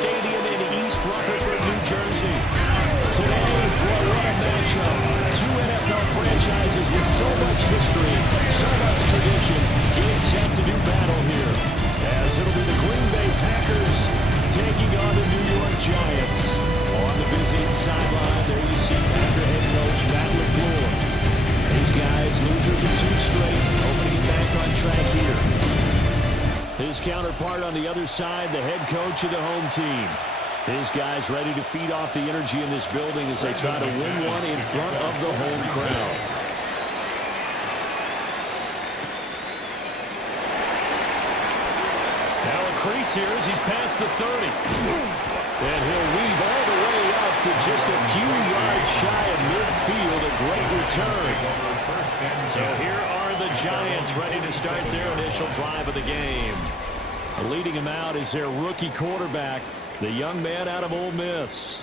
Stadium in East Rutherford, New Jersey. Today, what a matchup. Two NFL franchises with so much history, so much tradition, getting set to do battle here. As it'll be the Green Bay Packers taking on the New York Giants. On the visiting sideline, there you see Packer head coach Matt LaFleur. These guys, losers of two straight, hoping back on track here. His counterpart on the other side, the head coach of the home team. His guys ready to feed off the energy in this building as they try to win one in front of the home crowd. Now a crease here as he's past the 30. And he'll weave all the way up to just a few yards shy of midfield. A great return. So here are the Giants ready to start their initial drive of the game. Leading him out is their rookie quarterback, the young man out of Ole Miss.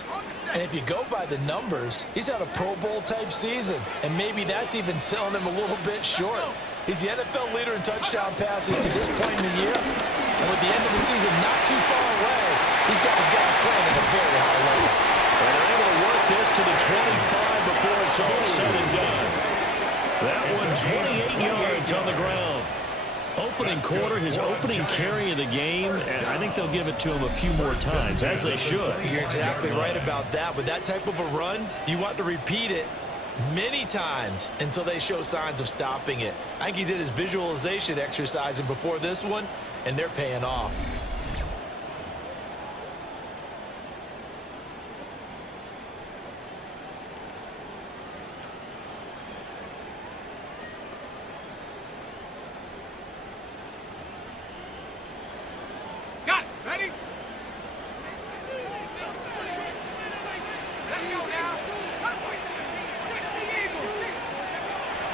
And if you go by the numbers, he's had a Pro Bowl type season, and maybe that's even selling him a little bit short. He's the NFL leader in touchdown passes to this point in the year, and with the end of the season not too far away, he's got his guys playing at a very high level. And they're able to work this to the 25 before it's all said and done. That one 28 yards on the ground. Opening quarter, his opening carry of the game, and I think they'll give it to him a few more times, as they should. You're exactly right about that. With that type of a run, you want to repeat it many times until they show signs of stopping it. I think he did his visualization exercising before this one, and they're paying off.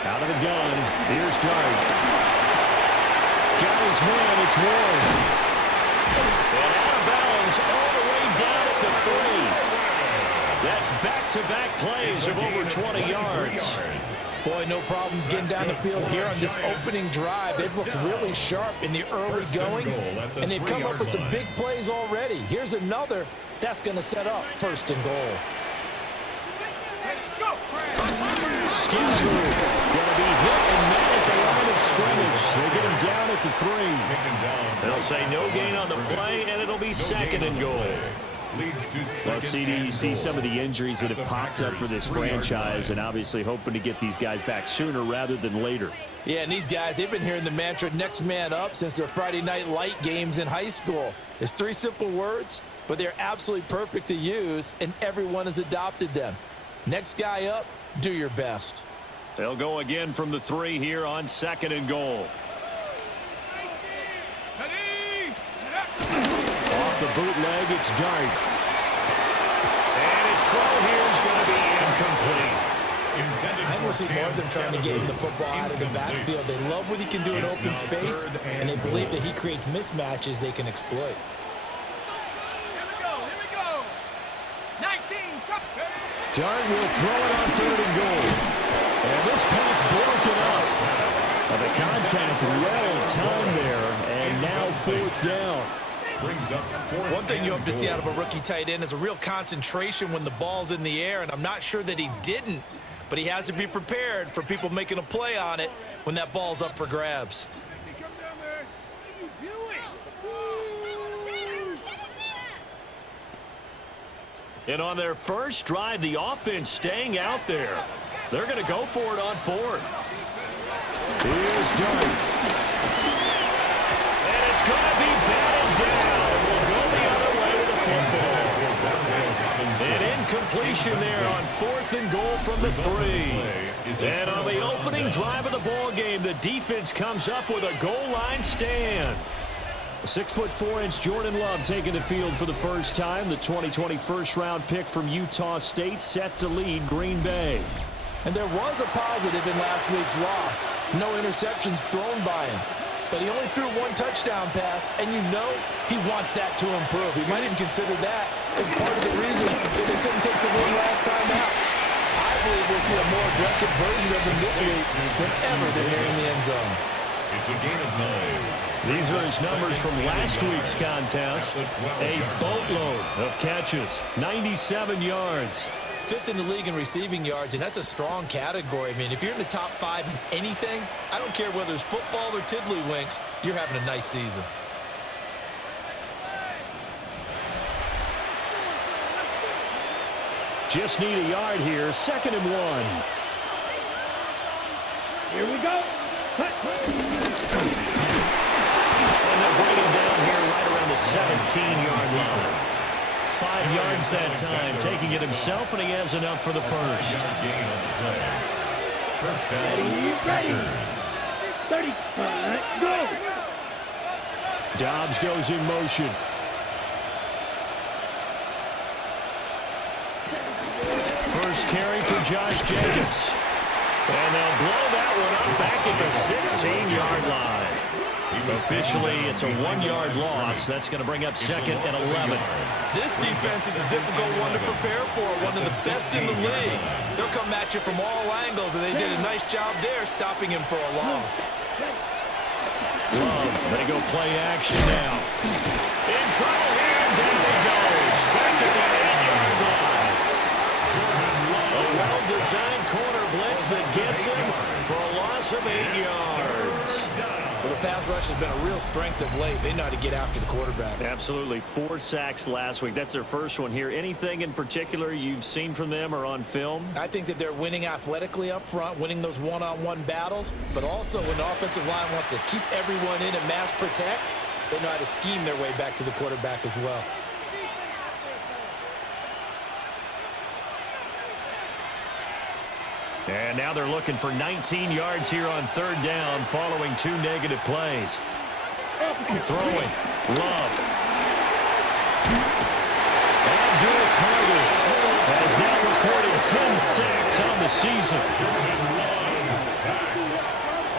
Out of the gun, here's Dart. Got his man, it's Ward. And out of bounds all the way down at the 3. That's back-to-back plays of over 20 yards. Boy, no problems getting down the field here on this opening drive. They've looked really sharp in the early going, and they've come up with some big plays already. Here's another that's going to set up 1st and goal. Scalaboo going to be hit and met at the line of scrimmage. They get him down at the 3. They'll say no gain on the play, and it'll be 2nd and goal. Well, CD, you see some of the injuries that have popped up for this franchise, and obviously hoping to get these guys back sooner rather than later. Yeah, and these guys, they've been hearing the mantra next man up since their Friday night light games in high school. It's 3 simple words, but they're absolutely perfect to use, and everyone has adopted them. Next guy up, do your best. They'll go again from the 3 here on 2nd and goal. Off the bootleg, it's Dart. And his throw here is going to be incomplete. I will see more of them trying to get him the football out of the backfield. They love what he can do in open space, and they believe that he creates mismatches they can exploit. Dart will throw it on 3rd and goal. And this pass broken up. The contact well timed there, and now 4th down. One thing you hope to see out of a rookie tight end is a real concentration when the ball's in the air, and I'm not sure that he didn't, but he has to be prepared for people making a play on it when that ball's up for grabs. And on their first drive, the offense staying out there. They're going to go for it on fourth. Here's Dunn. And it's going to be batted down. We'll go the other way with the football. An incompletion there on 4th and goal from the 3. And on the opening drive of the ball game, the defense comes up with a goal line stand. 6'4" Jordan Love taking the field for the first time. The 2020 first-round pick from Utah State set to lead Green Bay. And there was a positive in last week's loss. No interceptions thrown by him. But he only threw 1 touchdown pass, and you know he wants that to improve. He might even consider that as part of the reason that they couldn't take the win last time out. I believe we'll see a more aggressive version of him this week whenever they're near in the end zone. It's a gain of 9. These are his numbers from last week's contest. A boatload of catches, 97 yards. 5th in the league in receiving yards, and that's a strong category. I mean, if you're in the top 5 in anything, I don't care whether it's football or tiddlywinks, you're having a nice season. Just need a yard here, 2nd and 1. Here we go. And they'll bring him down here right around the 17-yard line. 5 yards that time, taking it himself, and he has enough for the first. Ready. 30. Go. Dobbs goes in motion. First carry for Josh Jacobs. And they'll blow that one up back at the 16-yard line. Officially, it's a 1-yard loss. That's going to bring up 2nd and 11. This defense is a difficult one to prepare for, one of the best in the league. They'll come at you from all angles, and they did a nice job there stopping him for a loss. Love, they go play action now. In trouble here, down he goes. Back at the 8-yard line. A well-designed corner blitz that gets him for a loss of 8 yards. Well, the pass rush has been a real strength of late. They know how to get after the quarterback. Absolutely. 4 sacks last week. That's their first one here. Anything in particular you've seen from them or on film? I think that they're winning athletically up front, winning those one-on-one battles, but also when the offensive line wants to keep everyone in and mass protect, they know how to scheme their way back to the quarterback as well. And now they're looking for 19 yards here on 3rd down following 2 negative plays. Throwing. Love. Abdul Carter has now recorded 10 sacks on the season.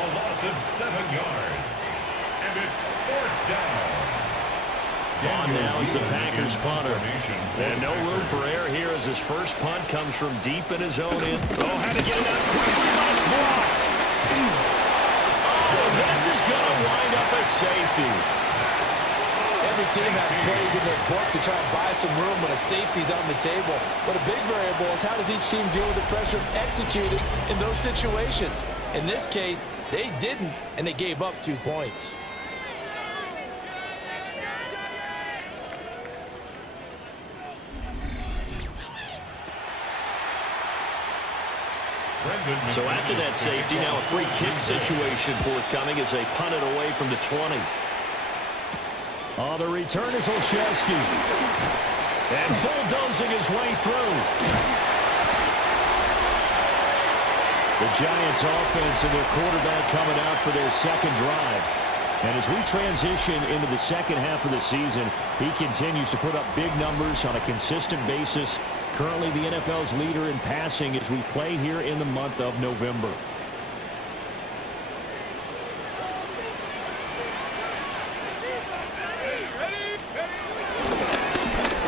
A loss of 7 yards. And it's 4th down. On now is the Packers punter. And no room for error here as his first punt comes from deep in his own end. Oh, had to get it out quickly, but it's blocked. Oh, this is going to wind up as safety. Every team has plays in their book to try and buy some room when a safety's on the table. But a big variable is how does each team deal with the pressure of executing in those situations. In this case, they didn't, and they gave up 2 points. So after that safety, now a free kick situation forthcoming as they punt it away from the 20. On the return is Olszewski. And bulldozing his way through. The Giants offense and their quarterback coming out for their 2nd drive. And as we transition into the 2nd half of the season, he continues to put up big numbers on a consistent basis. Currently the NFL's leader in passing as we play here in the month of November.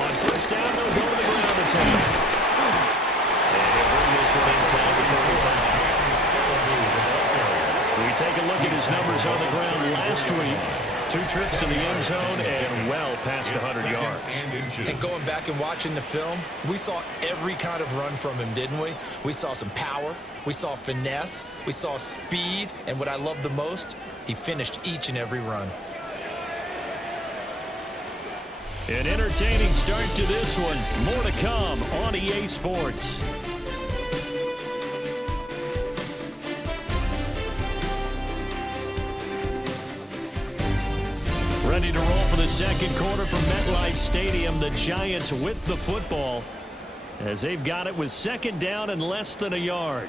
On 1st down, they'll go to the ground attack. And he'll bring this one inside the 35. We take a look at his numbers on the ground last week. 2 trips to the end zone and well past 100 yards. And going back and watching the film, we saw every kind of run from him, didn't we? We saw some power, we saw finesse, we saw speed, and what I love the most, he finished each and every run. An entertaining start to this one. More to come on EA Sports. Ready to roll for the second quarter from MetLife Stadium. The Giants with the football as they've got it with second down and less than a yard.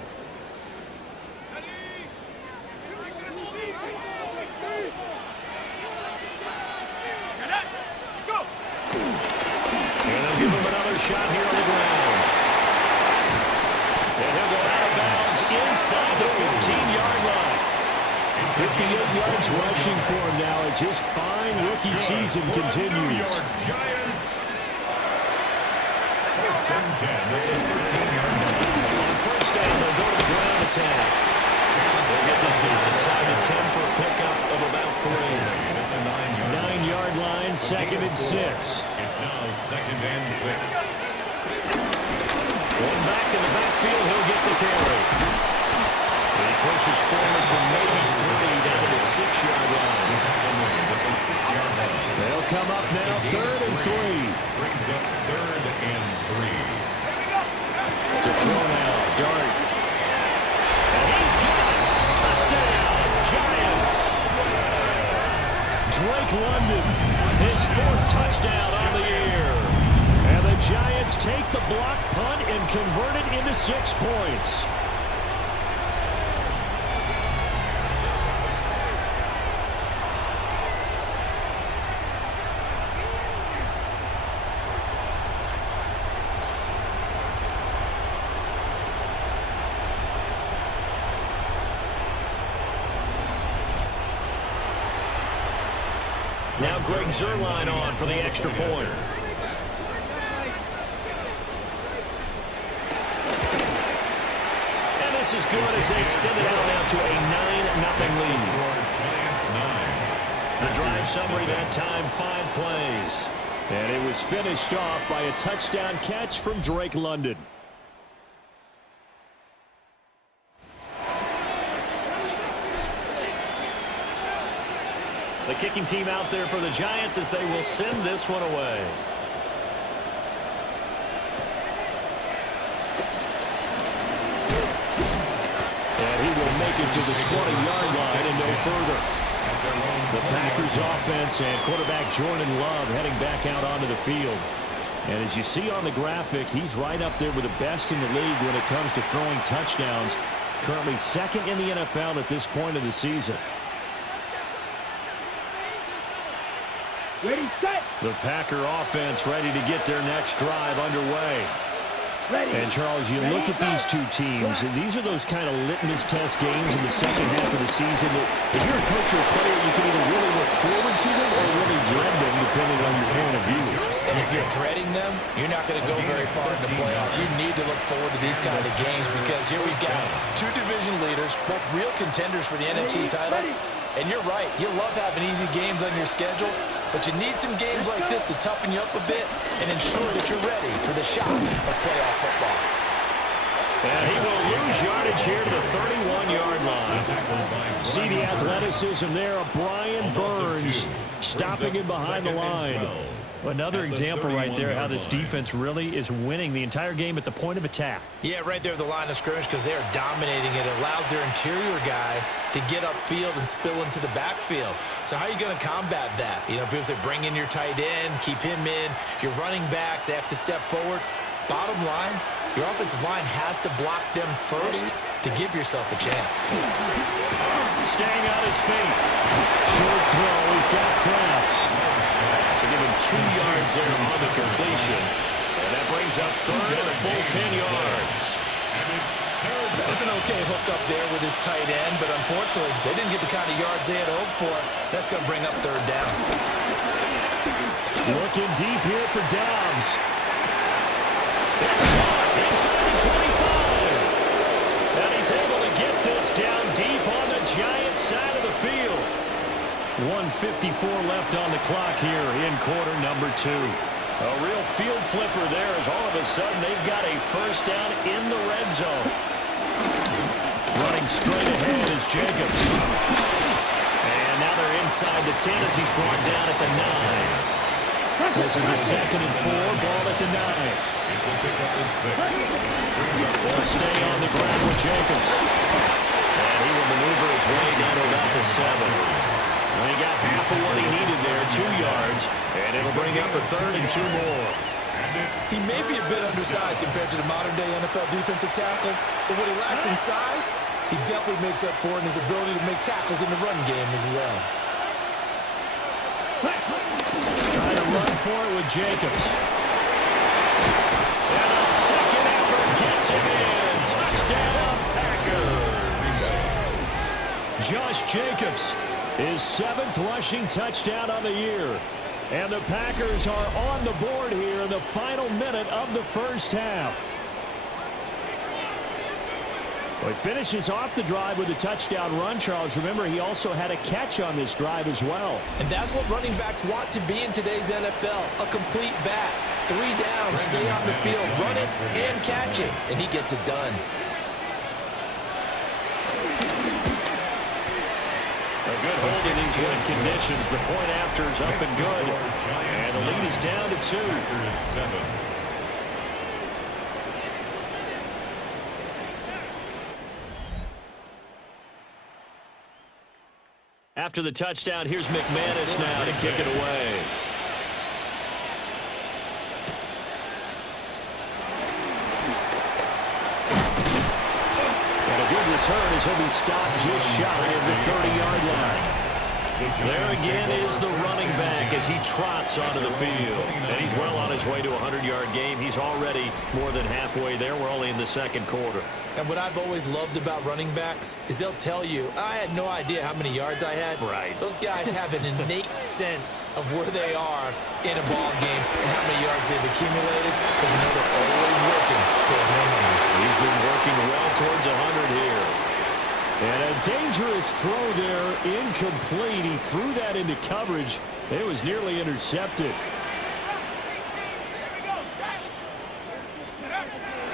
And they'll give him another shot here on the ground. And he'll go out of bounds inside the 15-yard line. 58 yards rushing for him now as his fine rookie season continues. Giants. First and 10 at the 13-yard line. On first down, they'll go to the ground attack. They'll get this deep inside the 10 for a pickup of about 3. At the 9-yard line, second and 6. It's now second and 6. One back in the backfield, he'll get the carry. He pushes forward from maybe 3 down to the 6-yard line. They'll come up now, third and 3. Brings up third and 3. To throw now, Dart. And he's got it. Touchdown, Giants. Drake London, his 4th touchdown on the year. And the Giants take the block punt and convert it into 6 points. Now Greg Zuerlein on for the extra point. And this is good as they extend it out now to a 9-0 lead. The drive summary that time, 5 plays. And it was finished off by a touchdown catch from Drake London. The kicking team out there for the Giants as they will send this one away. And he will make it to the 20-yard line and no further. The Packers offense and quarterback Jordan Love heading back out onto the field. And as you see on the graphic, he's right up there with the best in the league when it comes to throwing touchdowns. Currently second in the NFL at this point of the season. Ready, set. The Packer offense ready to get their next drive underway. Ready. And, Charles, you look at these two teams, and these are those kind of litmus test games in the second half of the season that if you're a coach or a player, you can either really look forward to them or really dread them, depending on your point of view. And if you're dreading them, you're not going to go very far in the playoffs. You need to look forward to these kind of games because here we've got 2 division leaders, both real contenders for the NFC title. And you're right, you love having easy games on your schedule, but you need some games like this to toughen you up a bit and ensure that you're ready for the shock of playoff football. And he will lose yardage here to the 31-yard line. See the athleticism there of Brian Burns stopping him behind the line. Another example right there how this defense really is winning the entire game at the point of attack. Yeah, right there at the line of scrimmage because they are dominating it. It allows their interior guys to get upfield and spill into the backfield. So how are you going to combat that? You know, because they bring in your tight end, keep him in. Your running backs, they have to step forward. Bottom line, your offensive line has to block them first to give yourself a chance. Staying on his feet. Short throw. He's got Kraft. So give him 2 yards there on the completion. And that brings up third and a full 10 yards. That was an okay hook up there with his tight end, but unfortunately, they didn't get the kind of yards they had hoped for. That's going to bring up third down. Looking deep here for Dobbs. It's caught inside the 25. And he's able to get this down deep on the Giants side of the field. 1:54 left on the clock here in quarter number 2. A real field flipper there as all of a sudden they've got a first down in the red zone. Running straight ahead is Jacobs. And now they're inside the 10 as he's brought down at the 9. This is a 2nd and 4, ball at the 9. It's a pickup in 6. They'll stay on the ground with Jacobs. And he will maneuver his way down to about the 7. Well, he got half of what he needed there, 2 yards, and it'll bring up a 3rd and 2 more. He may be a bit undersized compared to the modern-day NFL defensive tackle, but what he lacks in size, he definitely makes up for in his ability to make tackles in the run game as well. Trying to run for it with Jacobs. And a second effort gets him in. Touchdown, Packers. Josh Jacobs. His 7th rushing touchdown of the year. And the Packers are on the board here in the final minute of the first half. Well, he finishes off the drive with a touchdown run, Charles. Remember, he also had a catch on this drive as well. And that's what running backs want to be in today's NFL, a complete back. 3 downs, stay on the field, run it, and catch it. And he gets it done. A good hold in these wet conditions. The point after is up and good. And the lead is down to 2. After the touchdown, here's McManus now to kick it away. Return as he'll be stopped just shy of the 30-yard line. There again is the running back as he trots onto the field. And he's well on his way to a 100-yard game. He's already more than halfway there. We're only in the 2nd quarter. And what I've always loved about running backs is they'll tell you, I had no idea how many yards I had. Right. Those guys have an innate sense of where they are in a ball game and how many yards they've accumulated because you know they're always working towards 100. He's been working well towards 100 here. And a dangerous throw there, incomplete. He threw that into coverage. It was nearly intercepted.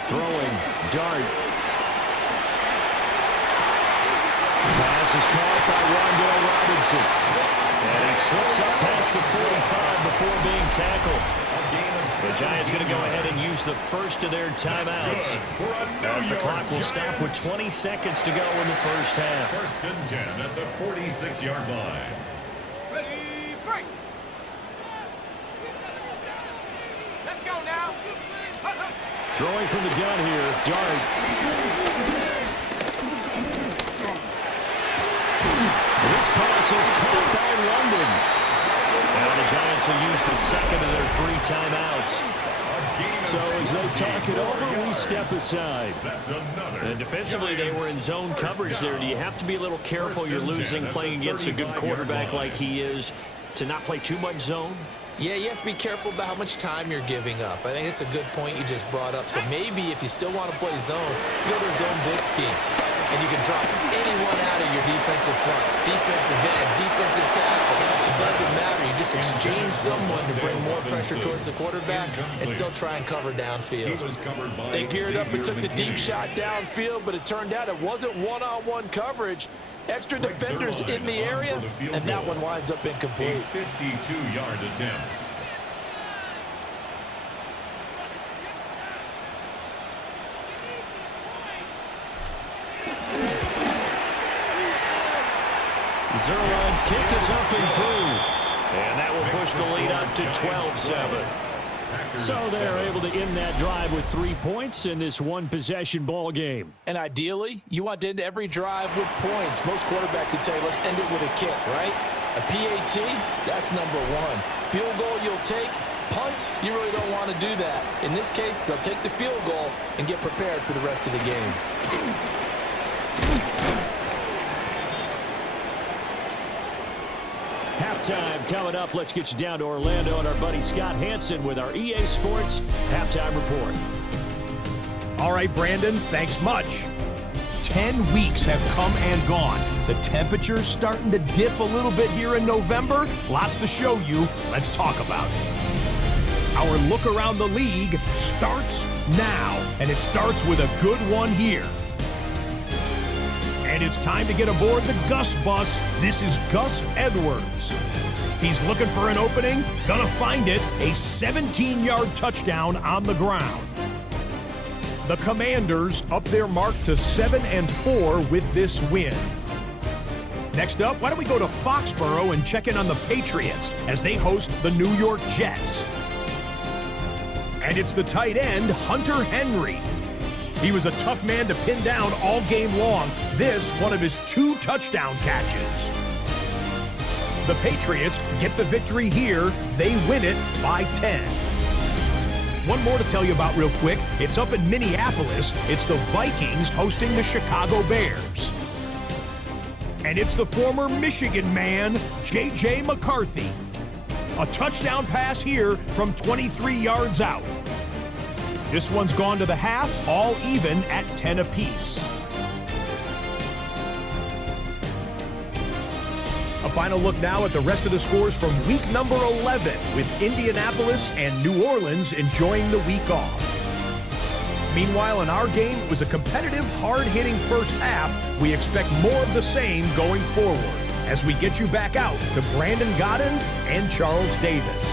Throwing, dart. Pass is caught by Rondell Robinson. And he slips up past the 45 before being tackled. The Giants going to go ahead and use the first of their timeouts as the clock will stop with 20 seconds to go in the first half. 1st and 10 at the 46-yard line. Ready, break. Let's go now. Throwing from the gun here, Dart. This pass is caught by London. And the Giants will use the 2nd of their 3 timeouts. So as they talk it over, we step aside. And defensively, they were in zone coverage there. Do you have to be a little careful? You're losing playing against a good quarterback like he is to not play too much zone? Yeah, you have to be careful about how much time you're giving up. I think it's a good point you just brought up. So maybe if you still want to play zone, you go to a zone blitz scheme. And you can drop anyone out of your defensive front, defensive end, defensive tackle. It doesn't matter. You just exchange someone to bring more pressure towards the quarterback and still try and cover downfield. They geared up and took the deep shot downfield, but it turned out it wasn't one-on-one coverage. Extra defenders in the area, and that one winds up incomplete. 52-yard attempt. Zerline's kick is up and through. And that will push the lead up to 12-7. So they're able to end that drive with 3 points in this one-possession ball game. And ideally, you want to end every drive with points. Most quarterbacks would tell you, let's end it with a kick, right? A PAT, that's number 1. Field goal you'll take. Punts, you really don't want to do that. In this case, they'll take the field goal and get prepared for the rest of the game. Halftime coming up. Let's get you down to Orlando and our buddy Scott Hansen with our EA Sports Halftime Report. All right, Brandon, thanks much. 10 weeks have come and gone. The temperature's starting to dip a little bit here in November. Lots to show you. Let's talk about it. Our look around the league starts now, and it starts with a good one here. And it's time to get aboard the Gus bus. This is Gus Edwards. He's looking for an opening, gonna find it, a 17-yard touchdown on the ground. The Commanders up their mark to 7-4 with this win. Next up, why don't we go to Foxborough and check in on the Patriots as they host the New York Jets. And it's the tight end, Hunter Henry. He was a tough man to pin down all game long. This, one of his 2 touchdown catches. The Patriots get the victory here. They win it by 10. One more to tell you about real quick. It's up in Minneapolis. It's the Vikings hosting the Chicago Bears. And it's the former Michigan man, J.J. McCarthy. A touchdown pass here from 23 yards out. This one's gone to the half, all even at 10 apiece. A final look now at the rest of the scores from week number 11, with Indianapolis and New Orleans enjoying the week off. Meanwhile, in our game, it was a competitive, hard-hitting first half. We expect more of the same going forward as we get you back out to Brandon Godden and Charles Davis.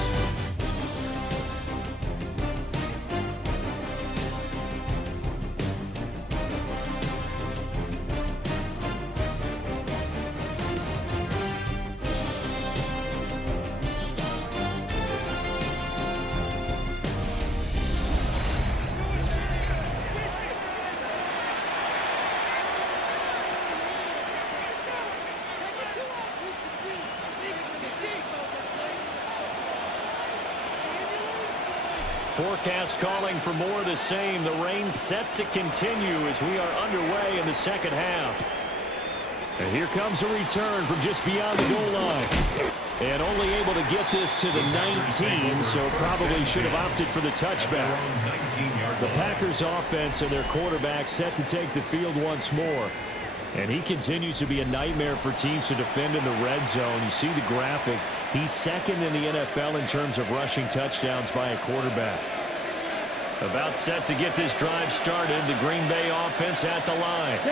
Forecast calling for more of the same. The rain set to continue as we are underway in the second half. And here comes a return from just beyond the goal line. And only able to get this to the 19, so probably should have opted for the touchback. The Packers offense and their quarterback set to take the field once more. And he continues to be a nightmare for teams to defend in the red zone. You see the graphic. He's second in the NFL in terms of rushing touchdowns by a quarterback. About set to get this drive started. The Green Bay offense at the line.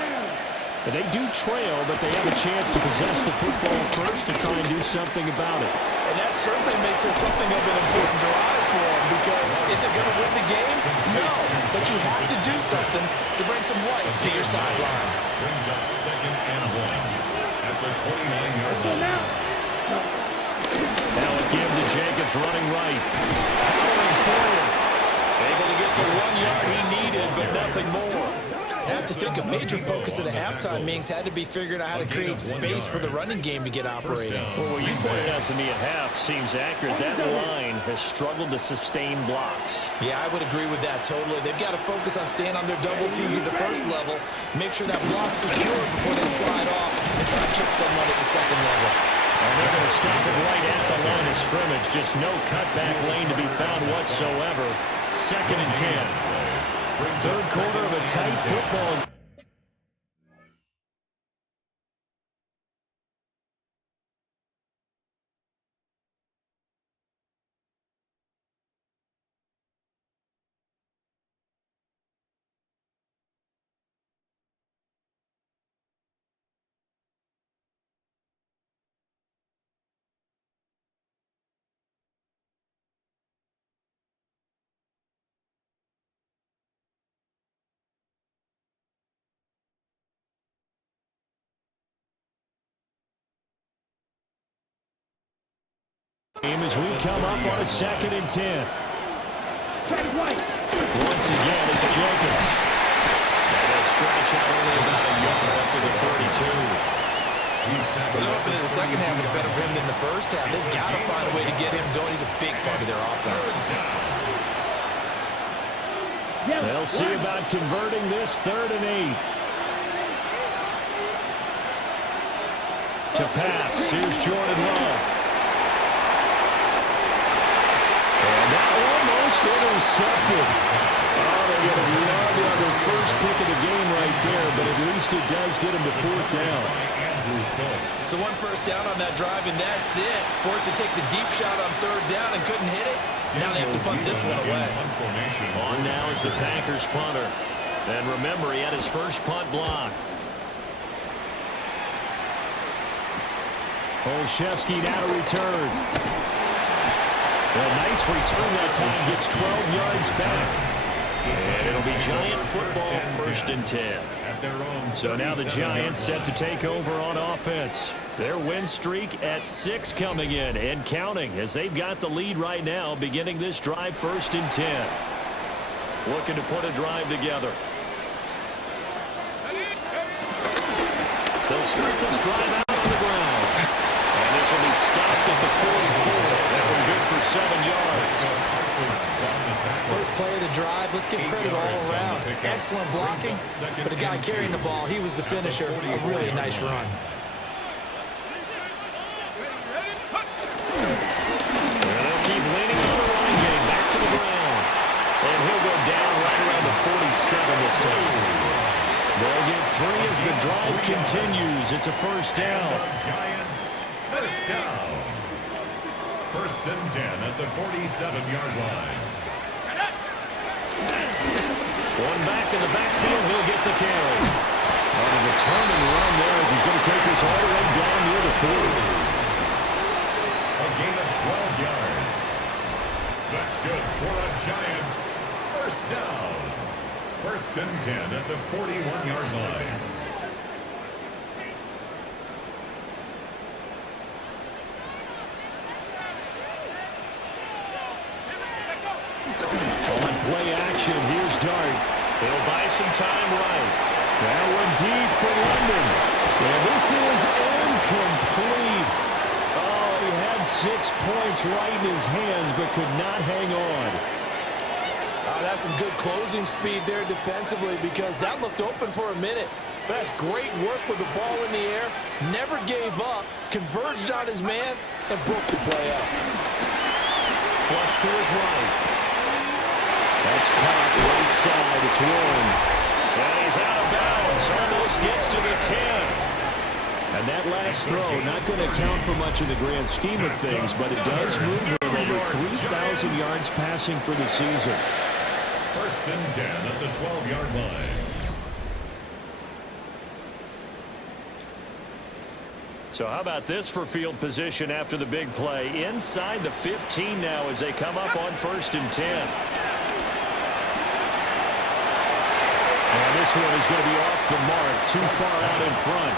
And they do trail, but they have a chance to possess the football first to try and do something about it. And that certainly makes it something of an important drive for them, because is it going to win the game? No, but you have to do something to bring some life to your sideline. Brings up 2nd and 1 at the 29-yard line. Now a give to Jacobs running right. Powering forward. Able to get the 1 yard he needed, but nothing more. I have to think a major focus of the halftime meetings had to be figuring out how to create space for the running game to get operating. Well, what you pointed out to me at half seems accurate. That line has struggled to sustain blocks. Yeah, I would agree with that totally. They've got to focus on staying on their double teams at the first level, make sure that block's secure before they slide off and try to chip someone at the second level. And they're going to stop it right at the line of scrimmage. Just no cutback lane to be found whatsoever. 2nd and 10. Third quarter of a tight football. As we come up on a 2nd and 10. Once again, it's Jacobs. And they'll scratch out only about a yard after the 32. A little bit of the second half is better for him than the first half. They've got to find a way to get him going. He's a big part of their offense. They'll see about converting this 3rd and 8. To pass, here's Jordan Love. And that almost intercepted. Oh, They would have loved on their first pick of the game right there, but at least it does get them to fourth down. So one first down on that drive, and that's it. Forced to take the deep shot on third down and couldn't hit it. Now they have to punt this one away. On now is the Packers punter. And remember, he had his first punt blocked. Olszewski now to return. Well, nice return that time. Gets 12 yards back. And it'll be Giant football, 1st and 10. So now the Giants set to take over on offense. Their win streak at 6 coming in and counting as they've got the lead right now beginning this drive 1st and 10. Looking to put a drive together. They'll start this drive out on the ground. And this will be stopped at the 44. That one good for 7 yards. First play of the drive, let's give credit all around. Excellent blocking, but the guy carrying the ball, he was the finisher. A really nice run. They'll keep leaning on the run game back to the ground. And he'll go down right around the 47 this time. They'll get 3 as the drive continues. It's a first down. Giants, first down. 1st and 10 at the 47-yard line. One back in the backfield, he'll get the carry. On a determined run there as he's going to take this all the way down near the 40. A gain of 12 yards. That's good for a Giants. First down. 1st and 10 at the 41-yard line. On play action, here's Dart. He'll buy some time right. That one deep for London. And this is incomplete. Oh, he had 6 points right in his hands, but could not hang on. Oh, that's some good closing speed there defensively because that looked open for a minute. But that's great work with the ball in the air. Never gave up, converged on his man, and broke the play up. Flush to his right. That's caught right side. It's Warren. And he's out of bounds. Almost gets to the 10. And that last throw, not going to count for much in the grand scheme of things, but it does move him over 3,000 yards passing for the season. 1st and 10 at the 12-yard line. So how about this for field position after the big play? Inside the 15 now as they come up on 1st and 10. And this one is going to be off the mark, too far out in front.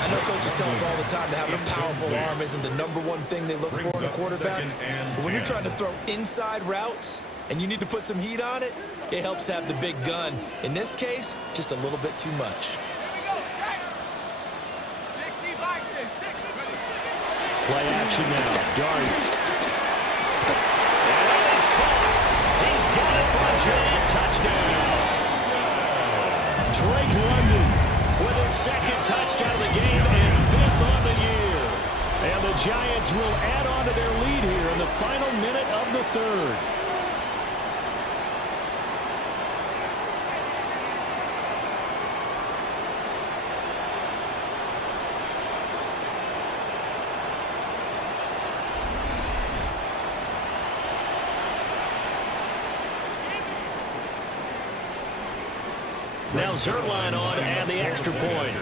I know coaches tell us all the time that having a powerful arm isn't the #1 thing they look for in a quarterback. But when you're trying to throw inside routes and you need to put some heat on it, it helps to have the big gun. In this case, just a little bit too much. Play action now. Dart. And he's caught. He's got it for a giant touchdown. Drake London with his 2nd touchdown of the game and 5th on the year. And the Giants will add on to their lead here in the final minute of the 3rd. Now Zerline on and the extra point.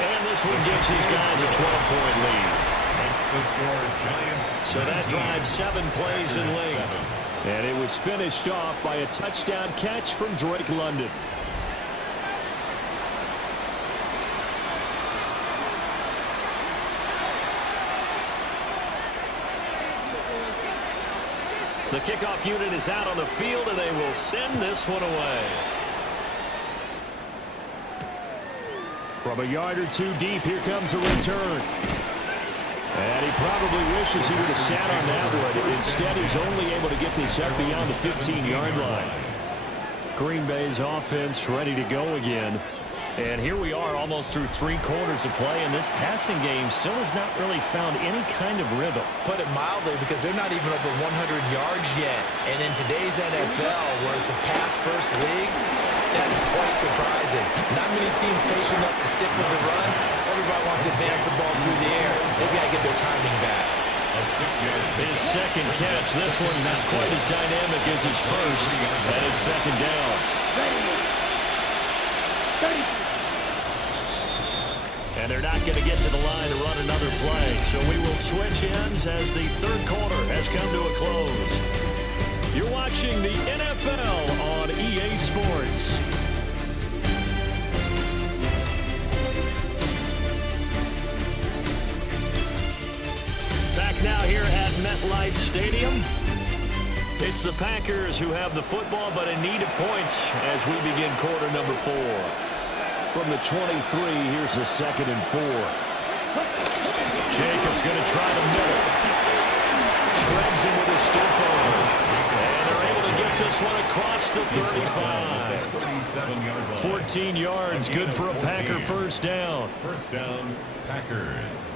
And this one gives these guys a 12-point lead. Makes the score Giants. So that drives 7 plays in length. And it was finished off by a touchdown catch from Drake London. The kickoff unit is out on the field, and they will send this one away. From a yard or 2 deep, here comes a return. And he probably wishes he would have sat on that one. Instead, he's only able to get this up beyond the 15-yard line. Green Bay's offense ready to go again. And here we are almost through 3 quarters of play, and this passing game still has not really found any kind of rhythm. Put it mildly, because they're not even over 100 yards yet. And in today's NFL, where it's a pass-first league, that is quite surprising. Not many teams patient enough to stick with the run. Everybody wants to advance the ball through the air. They've got to get their timing back. A 6-yard. His second catch, this one not quite as dynamic as his first, and it's second down. And they're not going to get to the line to run another play, so we will switch ends as the third quarter has come to a close. You're watching the NFL on EA Sports. Back now here at MetLife Stadium. It's the Packers who have the football, but in need of points as we begin quarter number 4. From the 23, here's the 2nd and 4. Jacobs going to try to middle. Shreds him with his stiff arm. And they're able to get this one across the 35. 14 yards, good for a Packer first down. First down, Packers.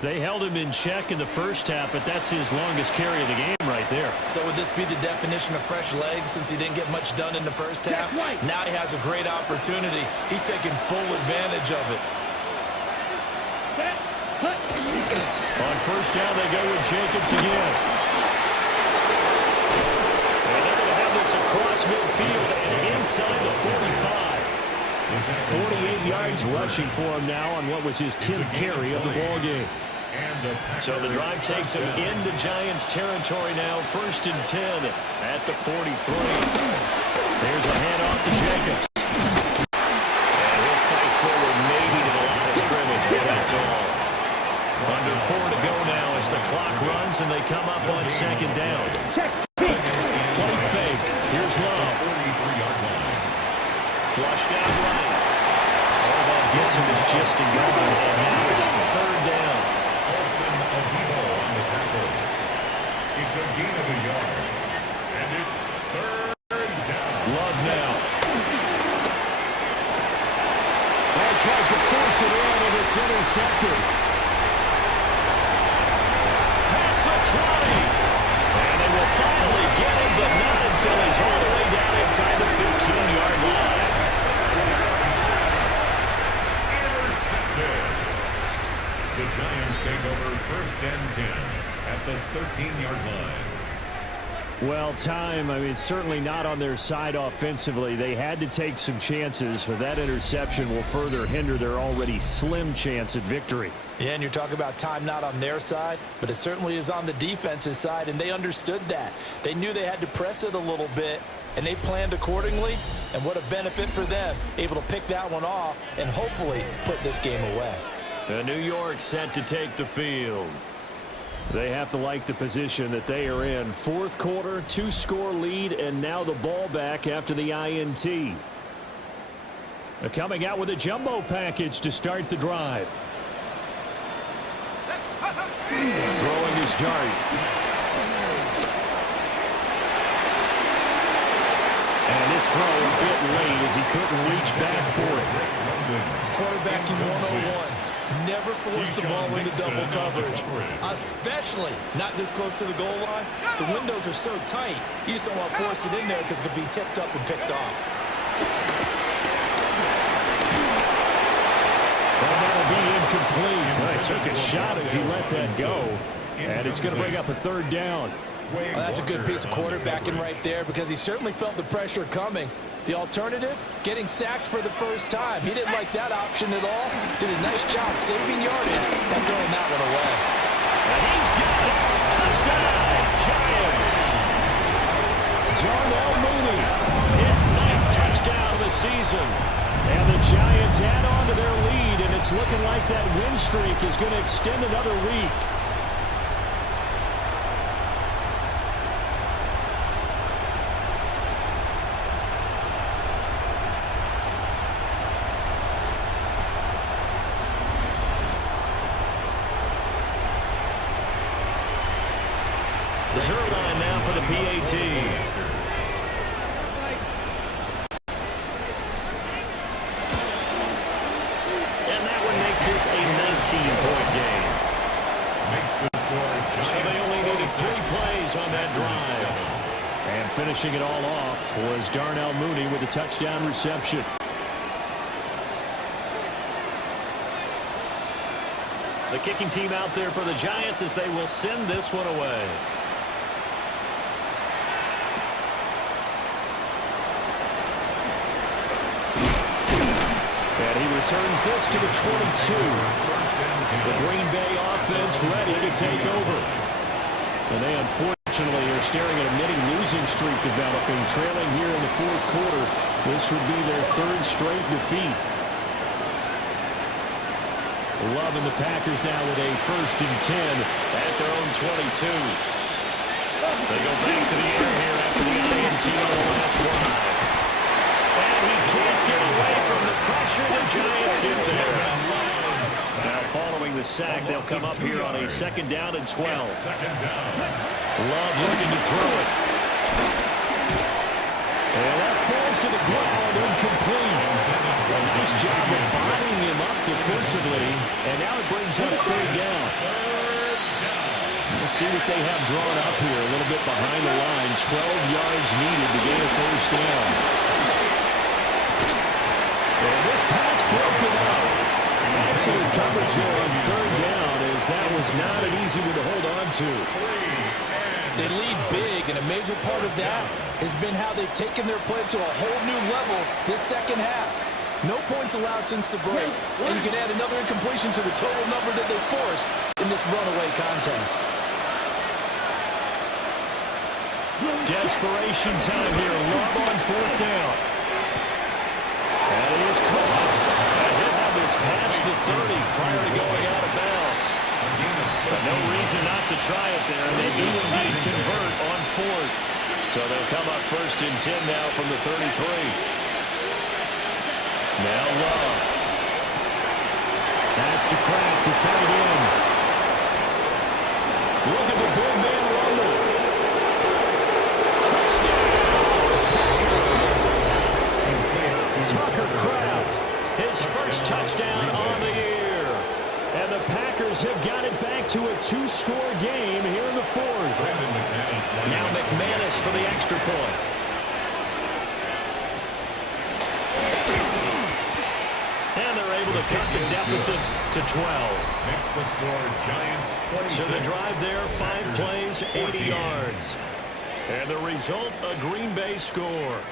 They held him in check in the first half, but that's his longest carry of the game right there. So would this be the definition of fresh legs since he didn't get much done in the first half? Now he has a great opportunity. He's taking full advantage of it. On first down, they go with Jacobs again. And they're going to have this across midfield and inside the 45. 48 yards rushing for him now on what was his 10th carry of the ball game. So the drive takes him into Giants territory now. 1st and 10 at the 43. There's a handoff to Jacobs. And he'll fight forward maybe to the line of scrimmage, but that's all. Under 4 to go now as the clock runs and they come up on 2nd down. Play fake. Here's Love. Flushed out right. All that gets him is just a yard. And now it's 3rd down. On the tackle. It's a gain of a yard. And it's 3rd down. Love now. Well, tries to force it in, and it's intercepted. Past the 20. And they will finally get him, but not until he's all the way down inside the 15-yard line. Intercepted. The Giants take over 1st and 10 at the 13-yard line. Well, time, I mean, certainly not on their side offensively. They had to take some chances, but that interception will further hinder their already slim chance at victory. Yeah, and you're talking about time not on their side, but it certainly is on the defense's side, and they understood that. They knew they had to press it a little bit, and they planned accordingly, and what a benefit for them, able to pick that one off and hopefully put this game away. New York set to take the field. They have to like the position that they are in. 4th quarter, 2-score lead, and now the ball back after the INT. They're coming out with a jumbo package to start the drive. Throwing his dart. And this throw a bit late as he couldn't reach back for it. Quarterbacking 101. Never force the ball into double coverage, especially not this close to the goal line. The windows are so tight, you just don't want to force it in there because it could be tipped up and picked off. Well, that'll be incomplete. He took a shot as he let that go, and it's going to bring up a 3rd down. Well, that's a good piece of quarterbacking right there because he certainly felt the pressure coming. The alternative, getting sacked for the first time. He didn't like that option at all. Did a nice job saving yardage and throwing that one away. And he's got it. Touchdown, Giants. Darnell Mooney, his 9th touchdown of the season. And the Giants add on to their lead, and it's looking like that win streak is going to extend another week. Zero line now for the PAT. And that one makes this a 19-point game. Makes the score. So they only needed 3 plays on that drive. And finishing it all off was Darnell Mooney with a touchdown reception. The kicking team out there for the Giants as they will send this one away. And he returns this to the 22. The Green Bay offense ready to take over. And they unfortunately are staring at a mini losing streak developing, trailing here in the 4th quarter. This would be their 3rd straight defeat. Love and the Packers now with a 1st and 10 at their own 22. They go back to the air here after the INT on the last drive. And he can't get away from the pressure. The Giants get there. Now following the sack, they'll come up here on a 2nd down and 12. Love looking to throw it. And that falls to the ground, incomplete. A nice job of bodying him up defensively. And now it brings up 3rd down. We'll see what they have drawn up here. A little bit behind the line. 12 yards needed to gain a 1st down. And this pass broken up. Excellent coverage here on 3rd down, as that was not an easy one to hold on to. They lead big, and a major part of that has been how they've taken their play to a whole new level this 2nd half. No points allowed since the break, and you can add another incompletion to the total number that they forced in this runaway contest. Desperation time here. Love on 4th down. And it is caught. And he'll have this past the 30 prior to going out of bounds. But no reason not to try it there, and they do indeed convert on 4th. So they'll come up 1st and 10 now from the 33. Now Love. That's to Kraft, the tight end. Look at the big man rumble. Tucker Kraft, his 1st touchdown on the year. And the Packers have got it back to a 2-score game here in the 4th. Now McManus for the extra point. And they're able to cut the deficit to 12. Makes the score Giants 26. So the drive there, 5 plays, 80 yards. And the result, a Green Bay score.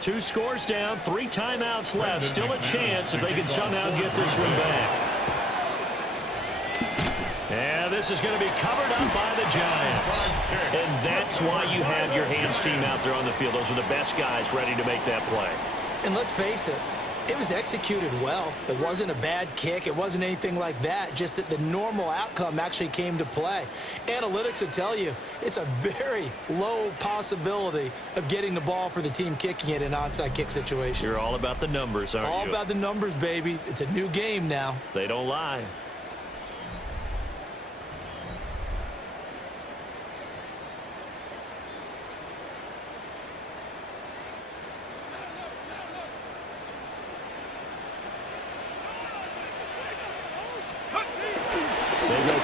2 scores down, 3 timeouts left. Still a chance if they can somehow get this one back. And this is going to be covered up by the Giants. And that's why you have your hands team out there on the field. Those are the best guys ready to make that play. And let's face it, it was executed well. It wasn't a bad kick. It wasn't anything like that. Just that the normal outcome actually came to play. Analytics will tell you it's a very low possibility of getting the ball for the team kicking it in an onside kick situation. You're all about the numbers, aren't you? All about the numbers, baby. It's a new game now. They don't lie.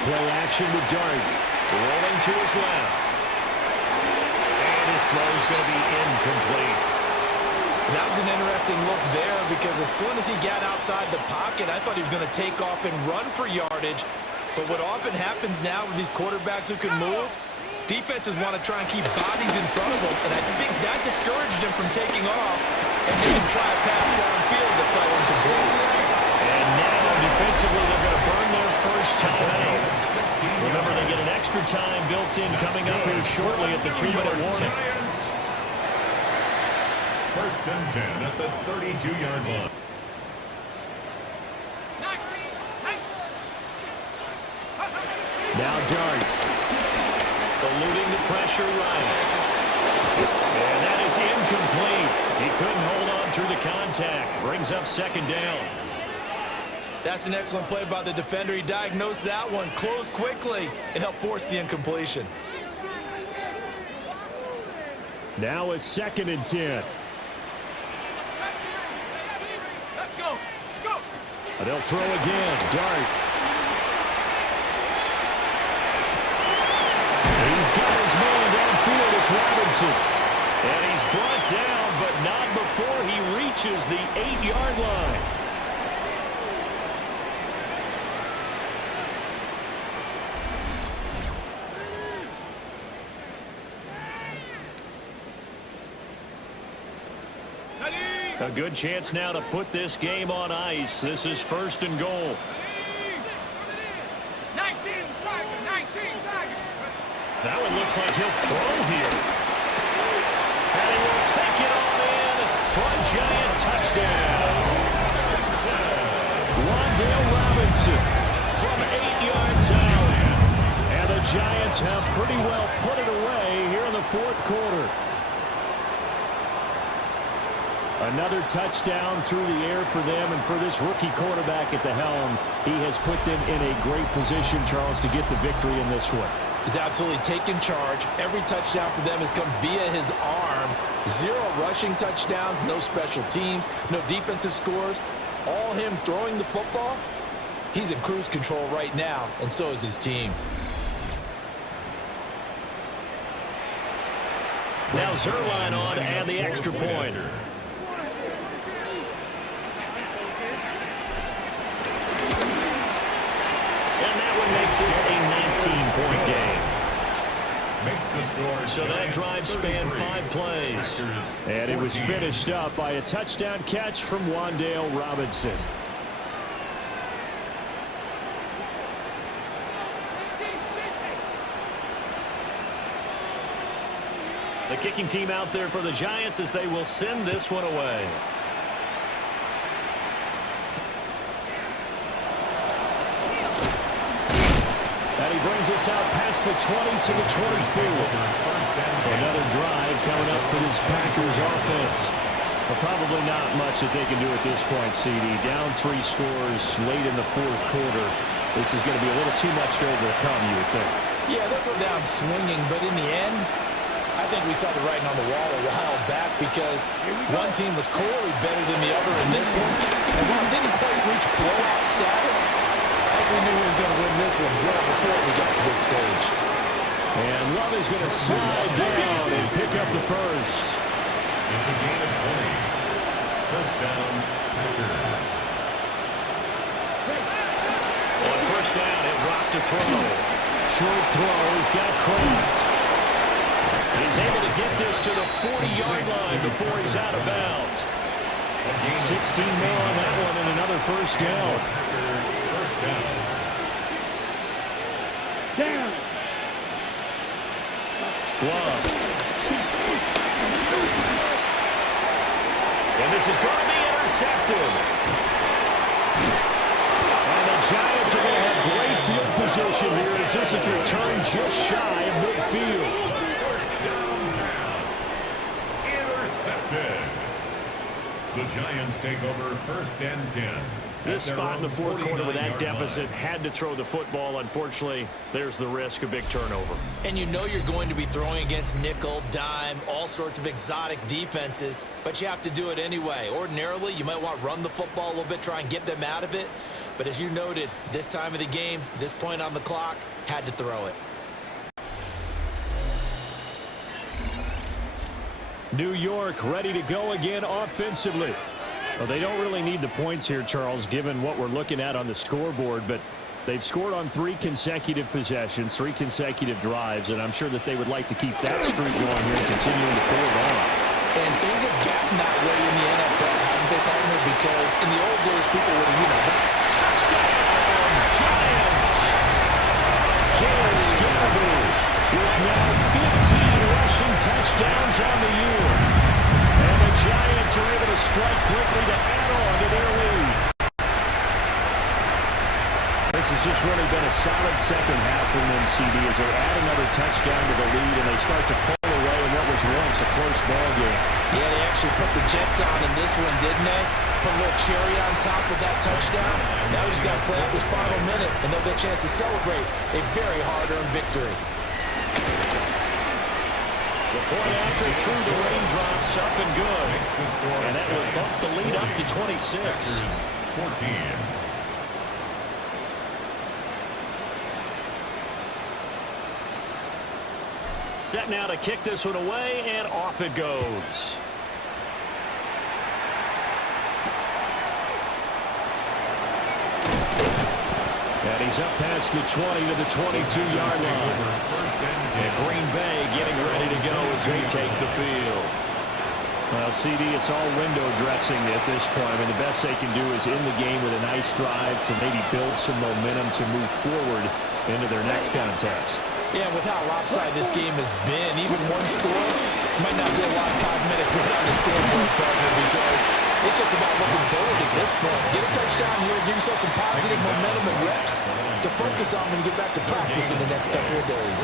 Play action with Dart. Rolling to his left. And his throw's going to be incomplete. That was an interesting look there because as soon as he got outside the pocket, I thought he was going to take off and run for yardage. But what often happens now with these quarterbacks who can move, defenses want to try and keep bodies in front of them, and I think that discouraged him from taking off and made him try a pass downfield that fell incomplete. And now, defensively, they're going to burn their 1st timeout. Remember, they get an extra time built in coming up here shortly at the 2-minute warning. 1st and 10 at the 32-yard line. Now Dart. Eluding the pressure right. And that is incomplete. He couldn't hold on through the contact. Brings up 2nd down. That's an excellent play by the defender. He diagnosed that one, closed quickly, and helped force the incompletion. Now a 2nd and 10. Let's go. Let's go. They'll throw again. Dart. He's got his man downfield. It's Robinson. And he's brought down, but not before he reaches the 8-yard line. A good chance now to put this game on ice. This is 1st and goal. 19 Tiger, 19 Tiger. That one looks like he'll throw here. And he will take it on in for a Giant touchdown. Wandale Robinson from 8 yards out. And the Giants have pretty well put it away here in the 4th quarter. Another touchdown through the air for them, and for this rookie quarterback at the helm, he has put them in a great position, Charles, to get the victory in this one. He's absolutely taken charge. Every touchdown for them has come via his arm. 0 rushing touchdowns, no special teams, no defensive scores. All him throwing the football. He's in cruise control right now, and so is his team. Now Zerline on and the extra point. Makes this a 19-point game. Makes the score. So that drive spanned 5 plays. And it was finished up by a touchdown catch from Wandale Robinson. The kicking team out there for the Giants as they will send this one away. Brings us out past the 20 to the 24. Another drive coming up for this Packers offense. But probably not much that they can do at this point, CD. Down 3 scores late in the 4th quarter. This is going to be a little too much to overcome, you would think. Yeah, they'll go down swinging, but in the end, I think we saw the writing on the wall a while back because one team was clearly better than the other in this one. And one didn't quite reach blowout status. I think we knew he was going to win this one well before we got to this stage. And Love is going to slide down and pick up the first. It's a gain of 20. First down, Packers. On first down, he'll drop to throw. Short throw, he's got Kraft. He's able to get this to the 40-yard line before he's out of bounds. 16 more on that one and another first down. First down. Down. Love. And this is going to be intercepted. And the Giants are going to have great field position here as this is returned just shy of midfield. First down pass. Intercepted. The Giants take over first and 10. This spot in the 4th quarter with that deficit had to throw the football. Unfortunately, there's the risk of big turnover. And you know you're going to be throwing against nickel, dime, all sorts of exotic defenses, but you have to do it anyway. Ordinarily, you might want to run the football a little bit, try and get them out of it. But as you noted, this time of the game, this point on the clock, had to throw it. New York ready to go again offensively. Well, they don't really need the points here, Charles, given what we're looking at on the scoreboard, but they've scored on 3 consecutive possessions, 3 consecutive drives, and I'm sure that they would like to keep that streak going here and continuing to pull it on. And things have gotten that way in the NFL, haven't they, partner? Because in the old days, people would, touchdown, Giants! Caleb Scarborough with now 15 rushing touchdowns on the year. And the Giants are able to strike quickly to add on to their lead. This has just really been a solid second half from them, CD, as they add another touchdown to the lead and they start to pull away in what was was once a close ball game. Yeah, they actually put the Jets on in this one, didn't they? Put a little cherry on top of that touchdown. Now he's got to play out this final minute, and they'll get a chance to celebrate a very hard-earned victory. The point after through the raindrops, up and good. And that will bump the lead up to 26. 14. Set now to kick this one away, and off it goes. And he's up past the 20 to the 22-yard line. And Green Bay getting ready to go as they take the field. Well, CD, it's all window dressing at this point. I mean, the best they can do is in the game with a nice drive to maybe build some momentum to move forward into their next contest. Yeah, with how lopsided this game has been, even one score might not be a lot of cosmetic put on the scoreboard, partner, because it's just about looking forward at this point. Get a touchdown here, give yourself some positive momentum and reps to focus on when you get back to practice in the next couple of days.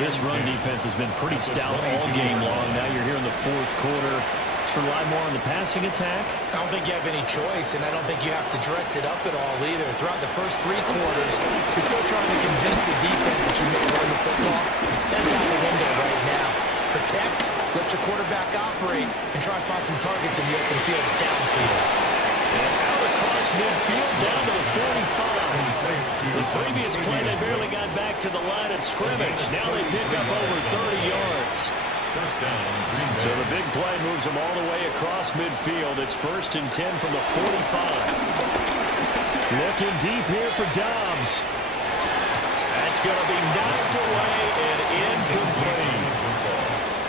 This run defense has been pretty stout all game long. Now you're here in the fourth quarter. Should rely more on the passing attack? I don't think you have any choice, and I don't think you have to dress it up at all either. Throughout the first three quarters, you're still trying to convince the defense that you may run the football. That's out the window right now. Protect, let your quarterback operate, and try and find some targets in the open field downfield. And out across midfield down to the 45. The previous play, they barely got back to the line of scrimmage. Now they pick up over 30 yards. First down, Green Bay. So the big play moves them all the way across midfield. It's 1st and 10 from the 45. Looking deep here for Dobbs. That's going to be knocked away and incomplete.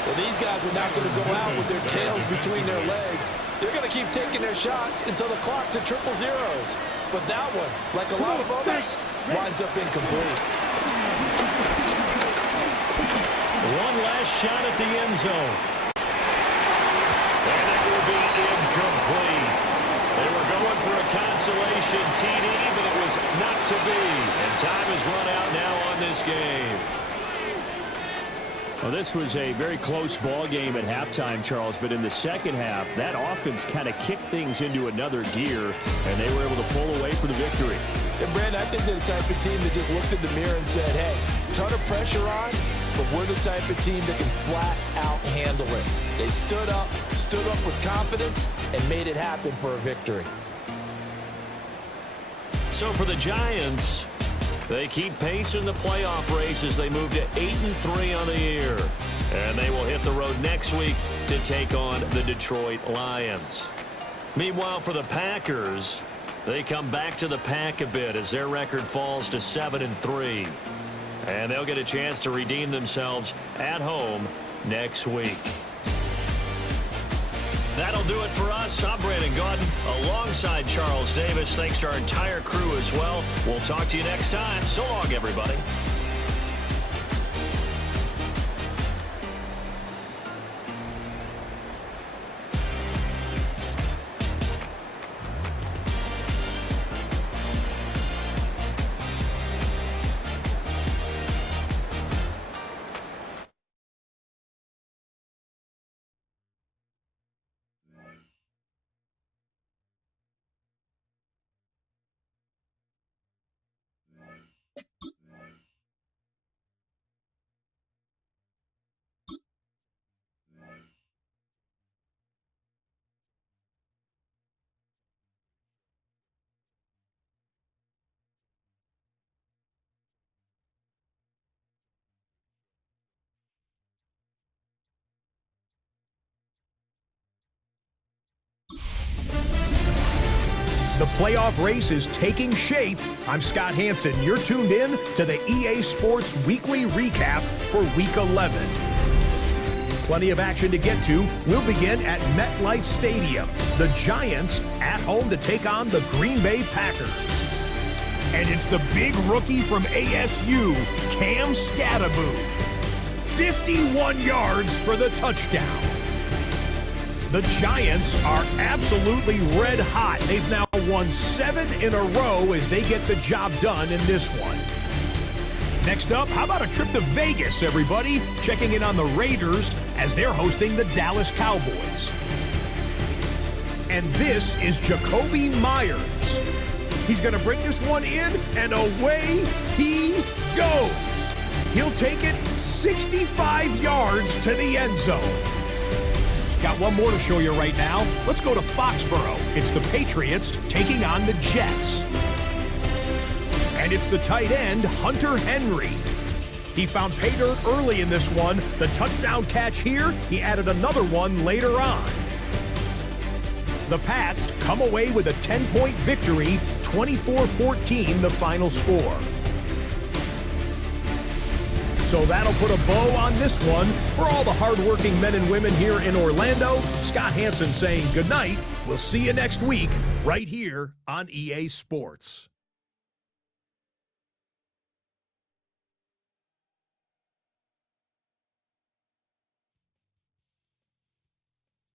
Well, these guys are not going to go out with their tails between their legs. They're going to keep taking their shots until the clock's at triple zeros. But that one, like a lot of others, winds up incomplete. One last shot at the end zone. And it will be incomplete. They were going for a consolation TD, but it was not to be. And time is run out now on this game. Well, this was a very close ball game at halftime, Charles, but in the second half, that offense kind of kicked things into another gear, and they were able to pull away for the victory. And, Brandon, I think they're the type of team that just looked in the mirror and said, hey, ton of pressure on, but we're the type of team that can flat out handle it. They stood up with confidence, and made it happen for a victory. So for the Giants, they keep pace in the playoff race as they move to 8-3 on the year. And they will hit the road next week to take on the Detroit Lions. Meanwhile, for the Packers, they come back to the pack a bit as their record falls to 7-3. And they'll get a chance to redeem themselves at home next week. That'll do it for us. I'm Brandon Gaudin alongside Charles Davis. Thanks to our entire crew as well. We'll talk to you next time. So long, everybody. The playoff race is taking shape. I'm Scott Hansen. You're tuned in to the EA Sports Weekly Recap for Week 11. Plenty of action to get to. We'll begin at MetLife Stadium. The Giants at home to take on the Green Bay Packers. And it's the big rookie from ASU, Cam Scatterboot. 51 yards for the touchdown. The Giants are absolutely red hot. They've now won 7 in a row as they get the job done in this one. Next up, how about a trip to Vegas, everybody? Checking in on the Raiders as they're hosting the Dallas Cowboys. And this is Jacoby Myers. He's going to bring this one in, and away he goes. He'll take it 65 yards to the end zone. Got one more to show you right now. Let's go to Foxborough. It's the Patriots taking on the Jets. And it's the tight end, Hunter Henry. He found pay dirt early in this one. The touchdown catch here, he added another one later on. The Pats come away with a 10-point victory, 24-14 the final score. So that'll put a bow on this one. For all the hardworking men and women here in Orlando, Scott Hansen saying goodnight. We'll see you next week right here on EA Sports.